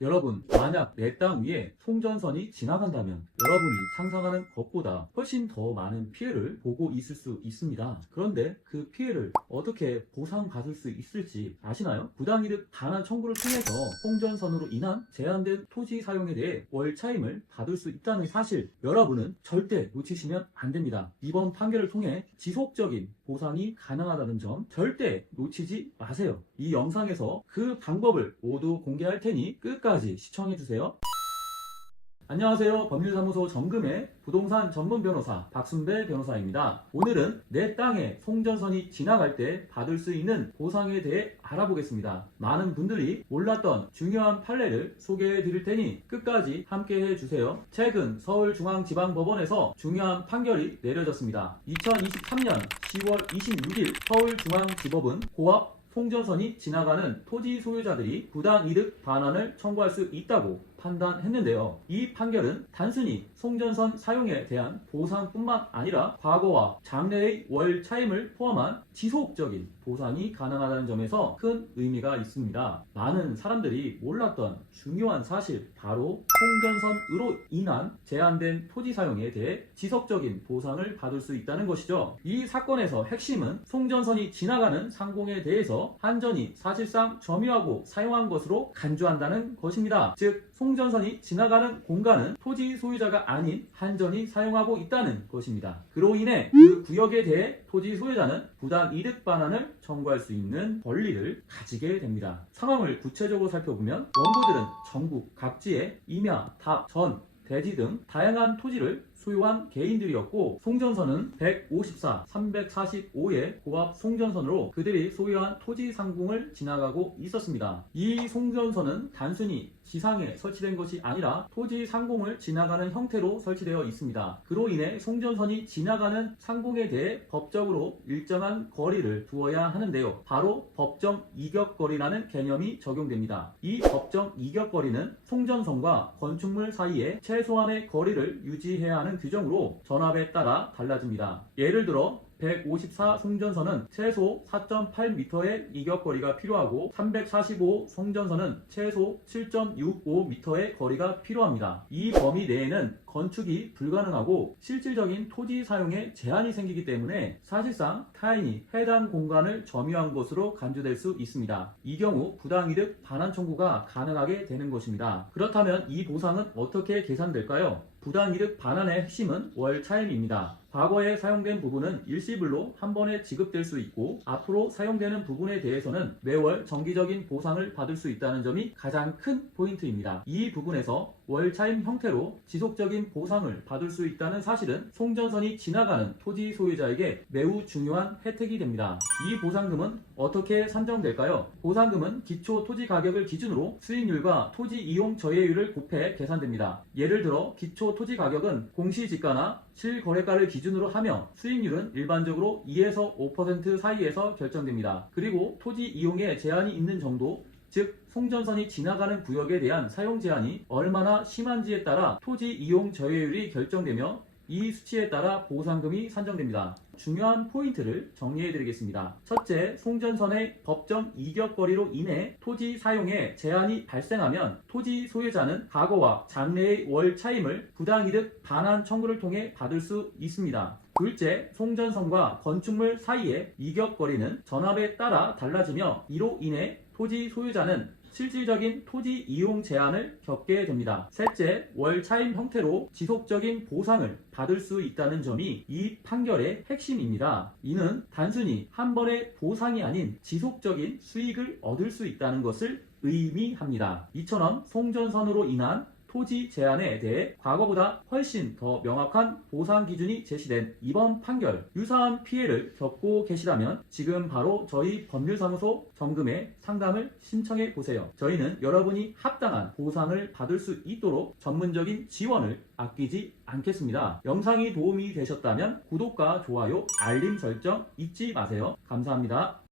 여러분, 만약 내 땅 위에 송전선이 지나간다면 여러분이 상상하는 것보다 훨씬 더 많은 피해를 보고 있을 수 있습니다. 그런데 그 피해를 어떻게 보상받을 수 있을지 아시나요? 부당이득 반환 청구를 통해서 송전선으로 인한 제한된 토지 사용에 대해 월차임을 받을 수 있다는 사실, 여러분은 절대 놓치시면 안 됩니다. 이번 판결을 통해 지속적인 보상이 가능하다는 점 절대 놓치지 마세요. 이 영상에서 그 방법을 모두 공개할 테니 끝까지 시청해주세요. 안녕하세요. 법률사무소 정금의 부동산 전문 변호사 박순배 변호사입니다. 오늘은 내 땅에 송전선이 지나갈 때 받을 수 있는 보상에 대해 알아보겠습니다. 많은 분들이 몰랐던 중요한 판례를 소개해 드릴 테니 끝까지 함께 해주세요. 최근 서울중앙지방법원에서 중요한 판결이 내려졌습니다. 2023년 10월 26일 서울중앙지법은 고압 송전선이 지나가는 토지 소유자들이 부당이득 반환을 청구할 수 있다고 판단했는데요. 이 판결은 단순히 송전선 사용에 대한 보상뿐만 아니라 과거와 장래의 월 차임을 포함한 지속적인 보상이 가능하다는 점에서 큰 의미가 있습니다. 많은 사람들이 몰랐던 중요한 사실, 바로 송전선으로 인한 제한된 토지 사용에 대해 지속적인 보상을 받을 수 있다는 것이죠. 이 사건에서 핵심은 송전선이 지나가는 상공에 대해서 한전이 사실상 점유하고 사용한 것으로 간주한다는 것입니다. 즉, 송전선이 지나가는 공간은 토지 소유자가 아닌 한전이 사용하고 있다는 것입니다. 그로 인해 그 구역에 대해 토지 소유자는 부당 이득 반환을 청구할 수 있는 권리를 가지게 됩니다. 상황을 구체적으로 살펴보면 원고들은 전국 각지에 임야, 답, 전, 대지 등 다양한 토지를 소유한 개인들이었고, 송전선은 154, 345의 고압 송전선으로 그들이 소유한 토지 상공을 지나가고 있었습니다. 이 송전선은 단순히 지상에 설치된 것이 아니라 토지 상공을 지나가는 형태로 설치되어 있습니다. 그로 인해 송전선이 지나가는 상공에 대해 법적으로 일정한 거리를 두어야 하는데요. 바로 법정 이격거리라는 개념이 적용됩니다. 이 법정 이격거리는 송전선과 건축물 사이에 최소한의 거리를 유지해야 하는 규정으로 전압에 따라 달라집니다. 예를 들어 154 송전선은 최소 4.8m의 이격거리가 필요하고 345 송전선은 최소 7.65m의 거리가 필요합니다. 이 범위 내에는 건축이 불가능하고 실질적인 토지 사용에 제한이 생기기 때문에 사실상 타인이 해당 공간을 점유한 것으로 간주될 수 있습니다. 이 경우 부당이득 반환 청구가 가능하게 되는 것입니다. 그렇다면 이 보상은 어떻게 계산될까요? 부당이득 반환의 핵심은 월차임입니다. 과거에 사용된 부분은 일시불로 한 번에 지급될 수 있고, 앞으로 사용되는 부분에 대해서는 매월 정기적인 보상을 받을 수 있다는 점이 가장 큰 포인트입니다. 이 부분에서 월차임 형태로 지속적인 보상을 받을 수 있다는 사실은 송전선이 지나가는 토지 소유자에게 매우 중요한 혜택이 됩니다. 이 보상금은 어떻게 산정될까요? 보상금은 기초 토지 가격을 기준으로 수익률과 토지 이용 저해율을 곱해 계산됩니다. 예를 들어 기초 토지 가격은 공시지가나 실거래가를 기준으로 하며 수익률은 일반적으로 2에서 5% 사이에서 결정됩니다. 그리고 토지 이용에 제한이 있는 정도, 즉 송전선이 지나가는 구역에 대한 사용 제한이 얼마나 심한지에 따라 토지 이용 저해율이 결정되며 이 수치에 따라 보상금이 산정됩니다. 중요한 포인트를 정리해 드리겠습니다. 첫째, 송전선의 법정 이격거리로 인해 토지 사용에 제한이 발생하면 토지 소유자는 과거와 장래의 월 차임을 부당이득 반환 청구를 통해 받을 수 있습니다. 둘째, 송전선과 건축물 사이의 이격거리는 전압에 따라 달라지며 이로 인해 토지 소유자는 실질적인 토지 이용 제한을 겪게 됩니다. 셋째, 월차임 형태로 지속적인 보상을 받을 수 있다는 점이 이 판결의 핵심입니다. 이는 단순히 한 번의 보상이 아닌 지속적인 수익을 얻을 수 있다는 것을 의미합니다. 이처럼 송전선으로 인한 토지 제한에 대해 과거보다 훨씬 더 명확한 보상 기준이 제시된 이번 판결, 유사한 피해를 겪고 계시다면 지금 바로 저희 법률사무소 정금에 상담을 신청해 보세요. 저희는 여러분이 합당한 보상을 받을 수 있도록 전문적인 지원을 아끼지 않겠습니다. 영상이 도움이 되셨다면 구독과 좋아요, 알림 설정 잊지 마세요. 감사합니다.